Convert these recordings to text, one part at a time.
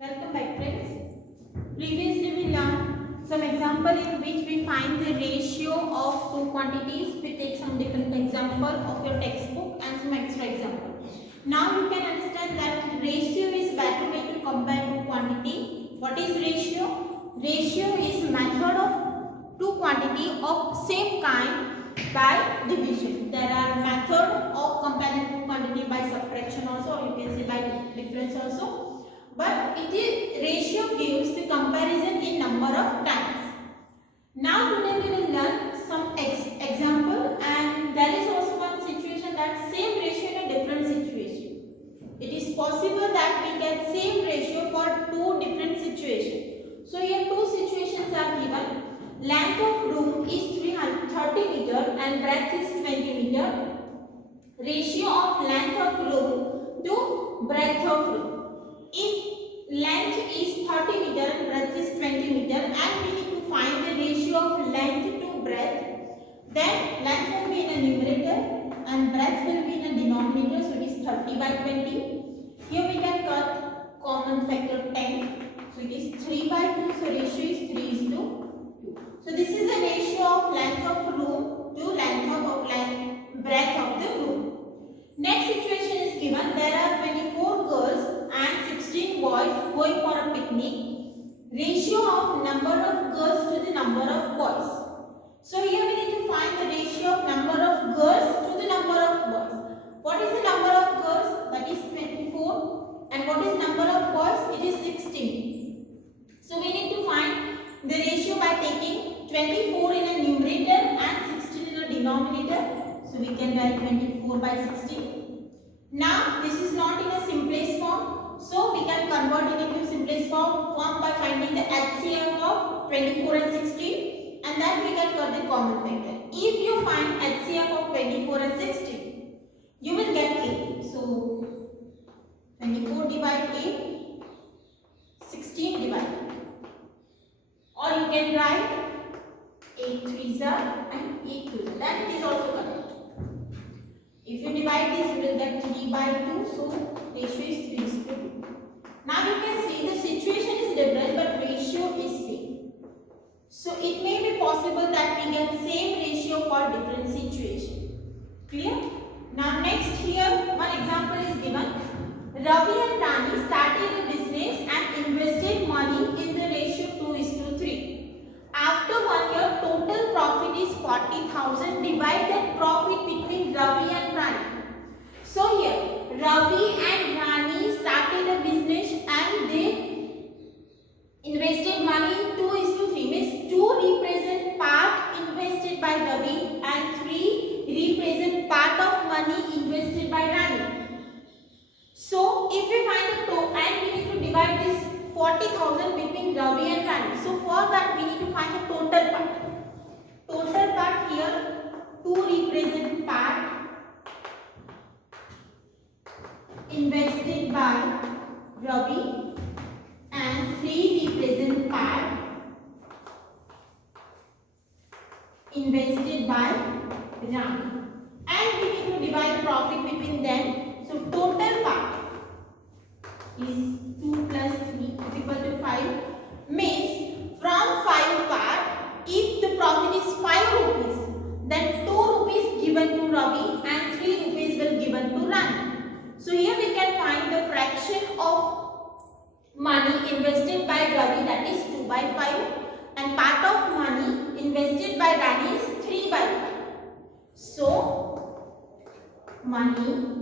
Welcome back, friends. Previously we learned some example in which we find the ratio of two quantities. We take some different example of your textbook and some extra example. Now you can understand that ratio is better way to compare two quantity. What is ratio? Ratio is method of two quantity of same kind by division. There are method of comparing two quantity by subtraction also, or you can say by difference also. But ratio gives the comparison in number of times. Now today we will learn some example, and there is also one situation that same ratio in a different situation. It is possible that we get same ratio for two different situations. So here two situations are given. Length of room is 30 meter and breadth is 20 meter. Ratio of length of room to breadth of room. If length is 30 meter and breadth is 20 meter and we need to find the ratio of length to breadth, then length will be in a numerator and breadth will be in a denominator, so it is 30 by 20. Here we can cut common factor 10, so it is 3 by 2, so ratio is 3 is to 2. So this is the ratio of length of room to breadth of the room. Next situation is given. There are 24 girls and 16 boys going for a picnic. Ratio of number of girls to the number of boys. So here we need to find the ratio of number of girls to the number of boys. What is the number of girls? That is 24. And what is number of boys? It is 16. So we need to find the ratio by taking 24 in a numerator and 16 in a denominator. So we can write 24 by 16. Now this is not in a simplest form, so we can convert it into simplest form by finding the HCF of 24 and 16, and then we can cut the common factor. If you find HCF of 24 and 16, you will get 8. So 24 divide 8, 16 divide 8. Or you can write 8 3s and 8 2s. That is also correct. If you divide this, you will get 3 by 2, so ratio is 3 is to 2. Now you can see the situation is different, but ratio is same. So it may be possible that we get same ratio for different situation. Clear? Now next here, one example is given. Ravi and Rani started a business and invested money in the ratio 2 is to 3. After 1 year, total profit is 40,000. Divide that profit between Ravi and Rani. So here, Ravi and Rani started a business and they invested money in 2 is to 3. Means 2 represent part invested by Ravi and 3 represent part of money invested by Rani. So if we find the total, and we need to divide this 40,000 between Ravi and Rani. So for that we need to find the total part. Total part here 2 represent part invested by Ravi and 3 represent part invested by Rani. And we need to divide profit between them. So total part is 2 plus 3 is equal to 5. Means from 5 part, if the profit is 5 rupees, then 2 rupees given to Ravi and 3 rupees will given to Rani. So here we can find the fraction of money invested by Ravi, that is 2 by 5, and part of money invested by Rani is 3 by 5. So money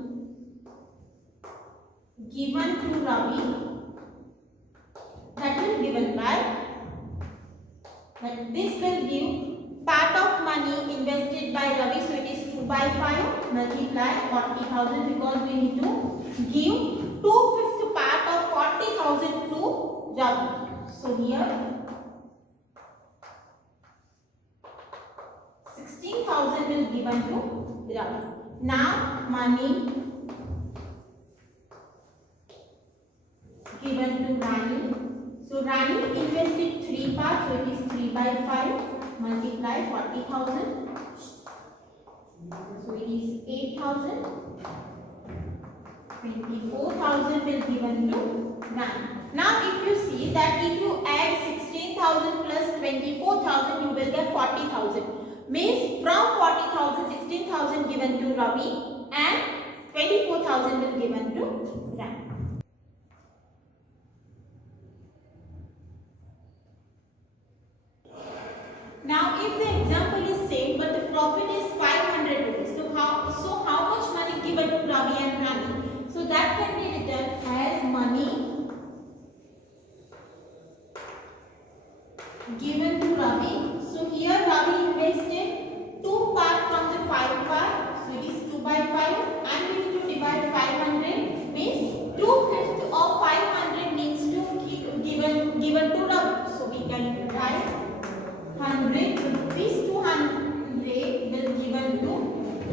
given to Ravi, that will given by, but this will give part of money invested by Ravi, so it is 2 by 5 multiply 40,000, because we need to give 2/5 part of 40,000 to Ravi. So here 16,000 will given to Ravi. Now money given to Rani. So Rani invested 3 parts, so it is 3 by 5 multiply 40,000. So it is 8,000. 24,000 will given to Rani. Now if you see that if you add 16,000 plus 24,000, you will get 40,000. Means from 40,000, 16,000 given to Ravi and 24,000 will given to Ram. Now if the example is same but the profit is 500 rupees, so how much money given to Ravi and Rani? So that can be written as money given to Ravi. So here Ravi invested 2 part from the 5 part, so it is 2 by 5 and we need to divide 500, means 2/5 of 500 needs to given to Ravi. So we can write 100 rupees, 200 will given to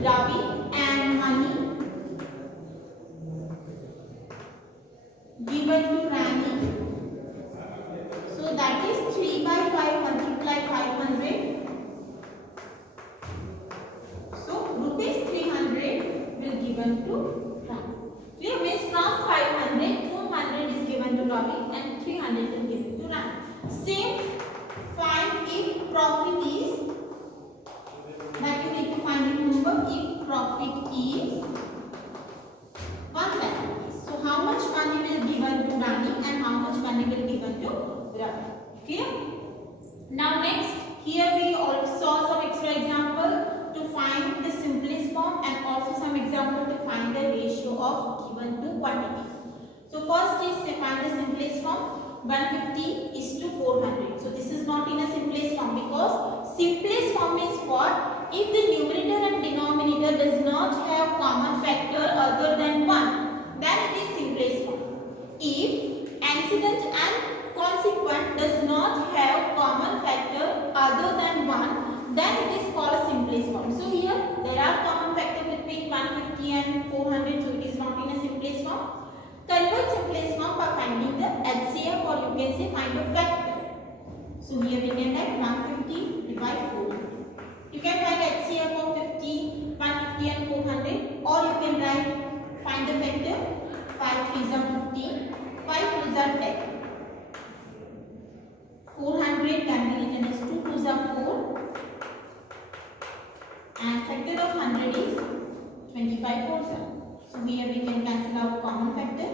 Ravi and money given to Rani. So that is 3 by 5 multiply 500. So rupees 300 will given to Rani. Clear? Means from 500, 200 is given to Ravi and 300 is given to Rani. Same, find if profit is, that you need to find it. Remember, if profit is 1 lakh rupees. So how much money will given to Rani and how much money will given to Ravi? Clear? Now next, here we also saw some extra example to find the simplest form and also some example to find the ratio of given two quantities. So first is to find the simplest form. 150 is to 400. So this is not in a simplest form because simplest form is what? If the numerator and denominator does not have common factor other than 1, then it is simplest form. If antecedent and consequent does not have common factor other than 1, then it is called a simplest form. So here there are common factor between 150 and 400, so it is not in a simplest form. Convert simplest form by finding the HCF, or you can say find a factor. So here we can write 150 divide 400. You can find HCF of 50, 150 and 400, or you can write find the factor 5 3s are 15, 5 2s are 10. 400 can be written as 2 2s are 4, and factor of 100 is 25 4s are. So here we can cancel out common factor.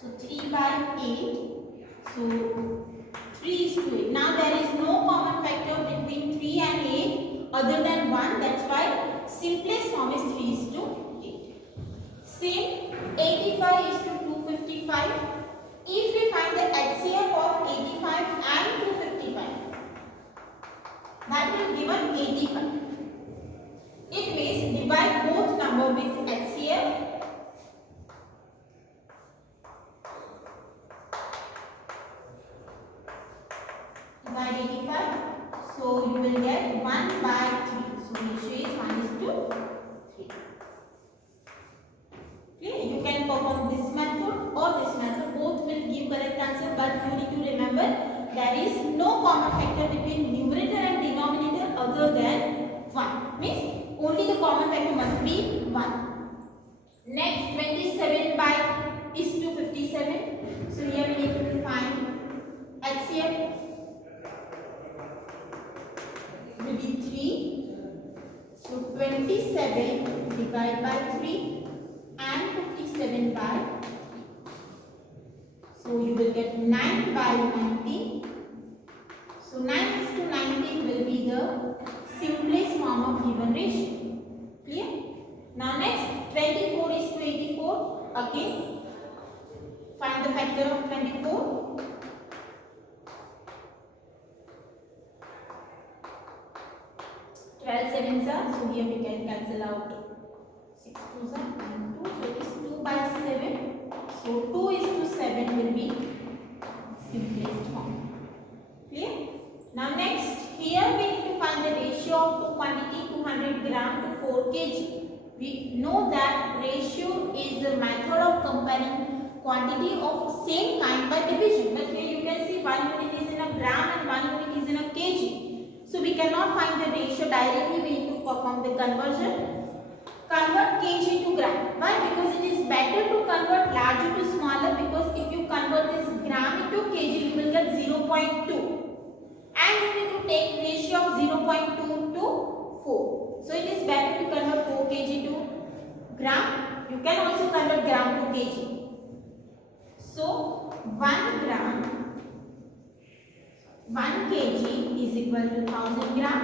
So 3 by 8. So 3 is to 8. Now there is no common factor between 3 and 8 other than 1. That's why simplest form is 3 is to 8. Same, 85 is to 255. If we find the HCF of 85 and 255, that will give us 85. It means divide both number with HCF. Divide 85. So you will get 1 by 3. So ratio is 1 is to 3. Okay, you can perform this method or this method. Both will give correct answer, but you need to remember there is no common factor between numerator and denominator other than 1. Means only the common factor must be 1. Next, 27 by is to 57. So here we need to find HCF will be 3. So 27 divided by 3 and 57 by. So you will get 9 by 19. So 9 is to 19 will be the simplest form of given ratio. Clear? Now next, 24 is to 84. Again, find the factor of 24. 12 sevens are, so here we can cancel out 6 2s are and 2. So it is 2 by 7. So 2 is to 7 will be simplest form. Clear? Now next, here we need to find the ratio of two quantity 200 gram to 4 kg. We know that ratio is the method of comparing quantity of same kind by division. But here you can see 1 unit is in a gram and 1 unit is in a kg. So we cannot find the ratio directly. We need to perform the conversion. Convert kg to gram. Why? Because it is better to convert large larger to smaller, because if you convert this gram into kg, you will get 0.2. And you need to take ratio of 0.2 to 4. So it is better to convert 4 kg to gram. You can also convert gram to kg. So 1 gram, 1 kg is equal to 1000 gram.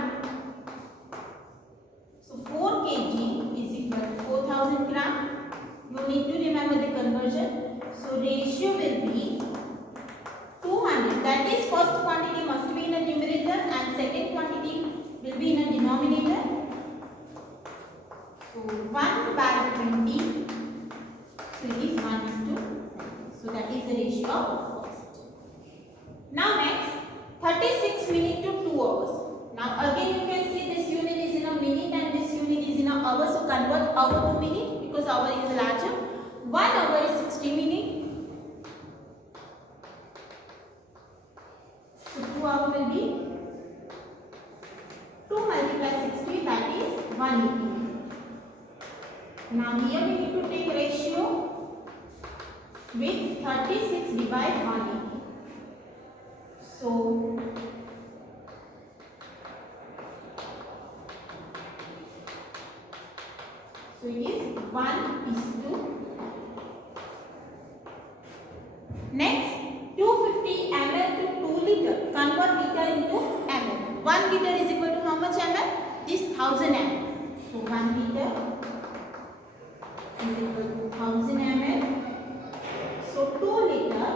So 4 kg is equal to 4000 gram. You need to remember the conversion. So ratio will be 200. That is, first quantity must be in a numerator and second quantity will be in a denominator. So 1 by 20. So it is 1:2. So that is the ratio of first. Now next, 36 minutes to 2 hours. Now again you can see this unit is in a minute and this unit is in a hour. So convert hour to minute because hour is larger. 1 hour is 60 minutes. So 2 hour will be 2 multiply 60, that is 180. Now here we need to take ratio with 36 divide 180. So it is 1:2. Next, 250 ml to 2 liter. Convert liter into ml. 1 liter is equal to how much ml? This 1000 ml. So 1 liter is equal to 1000 ml. So 2 liter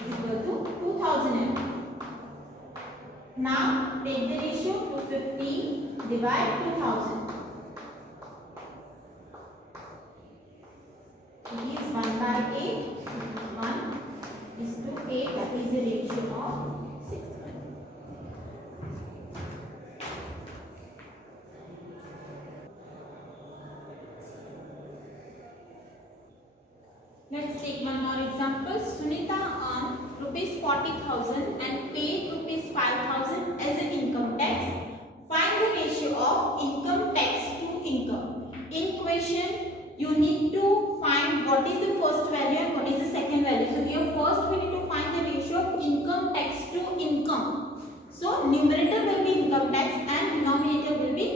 is equal to 2000 ml. Now take the ratio 250 divide 2000. It is 1 by 8. 1:8. That is the ratio of 6. Let's take one more example. Sunita earned ₹40,000 and paid ₹5,000 as an income tax. Find the ratio of income tax to income. In question, you need to find what is the first value and what is the second value. So here first we need to find the ratio of income tax to income. So numerator will be income tax and denominator will be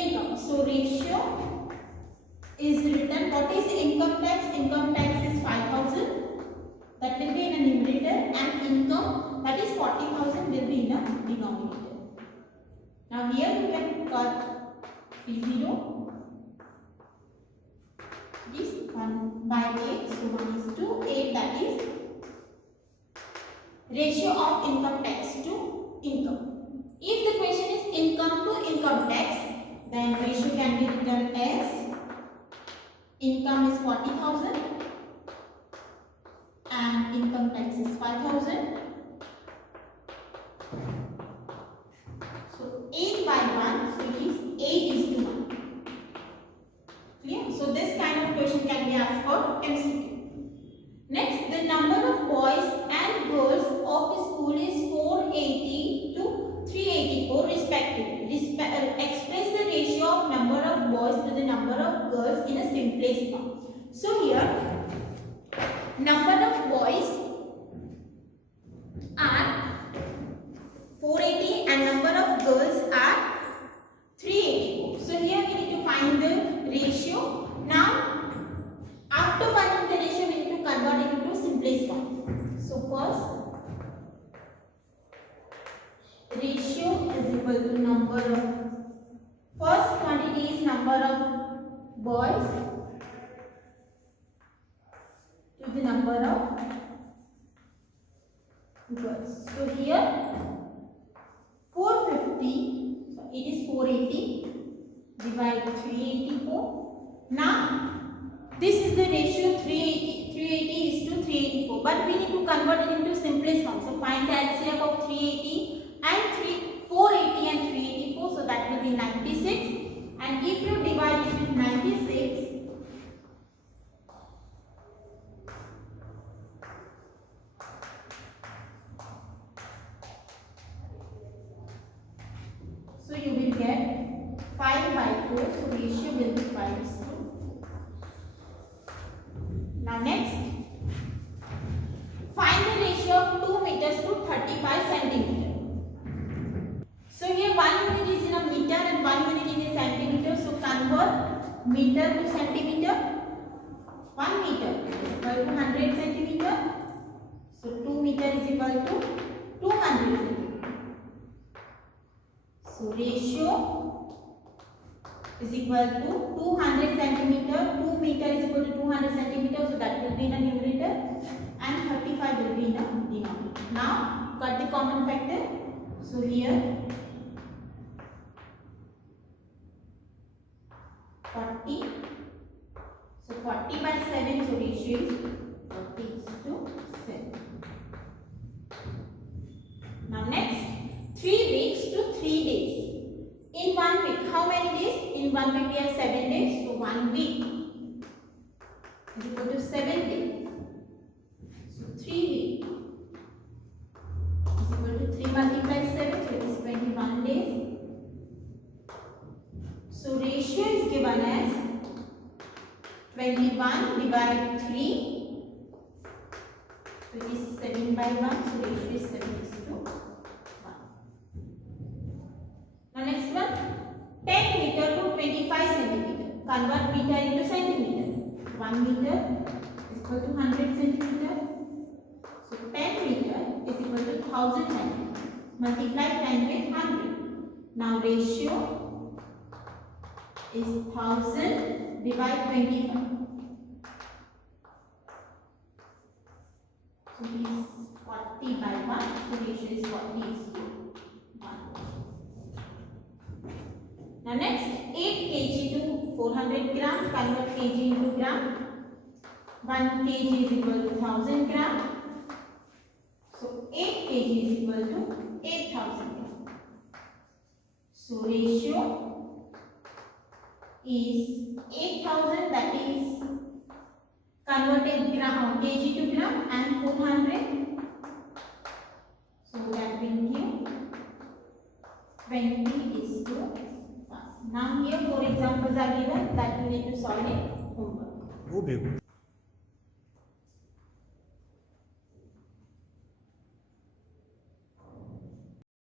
income. So ratio is written. What is income tax? Income tax is 5,000. That will be in a numerator, and income, that is 40,000, will be in a denominator. Now here you can cut 0. This 1 by 8, so 1:8, that is ratio of income tax to income. If the question is income to income tax, then ratio can be written as income is 40,000 and income tax is 5,000. So 8 by 1, so it is 8:1. Clear? So this kind of question can be asked for MCQ. Next, the number of boys and girls of a school is 480 to 384 respectively. Express the ratio of number of boys to the number of girls in a simplest form. So here, number of boys are 480 and number of girls are 384. So here we need to find the ratio. Now, after finding the ratio, we need to convert it into simplest form. So first, ratio is equal to number of, first quantity is number of boys to the number of girls. So here 450, so it is 480 divide 384. Now this is the ratio 380 is to 384, but we need to convert it into simplest form. So find the LCM of 380 and 480 and 384, so that will be 96. And if you divide it with 96, so you will get 5 by 4, so ratio will be 5:4. meter to centimeter. 1 meter is equal to 100 centimeter. So 2 meter is equal to 200 centimeter. So ratio is equal to 200 centimeter. 2 meter is equal to 200 centimeter. So that will be in the numerator and 35 will be in the denominator. Now got the common factor. So here 40. So 40 by 7. So ratio is 40:7. Now next, 3 weeks to 3 days. In 1 week, how many days? In 1 week we have 7 days. So 1 week is equal to 7 days. So 3 weeks is equal to 3 multiplied 7. So it is 21 days. So ratio is given as 21 divided 3. So it is 7 by 1. So ratio is 7:1. Now next one, 10 meter to 25 centimeter. Convert meter into centimeter. 1 meter is equal to 100 centimeter. So 10 meter is equal to 1000 centimeter. Multiply 10 with 100. Now ratio is 1000 divide 25. So it is 40 by 1. So ratio is 40:1. Now next, 8 kg to 400 gram. Convert kg into gram. 1 kg is equal to 1000 gram. So 8 kg is equal to 8000 gram. So ratio is 8000, that is converted kg to gram, and 400. So that will give 20:1. Now here 4 examples are given that you need to solve it homework.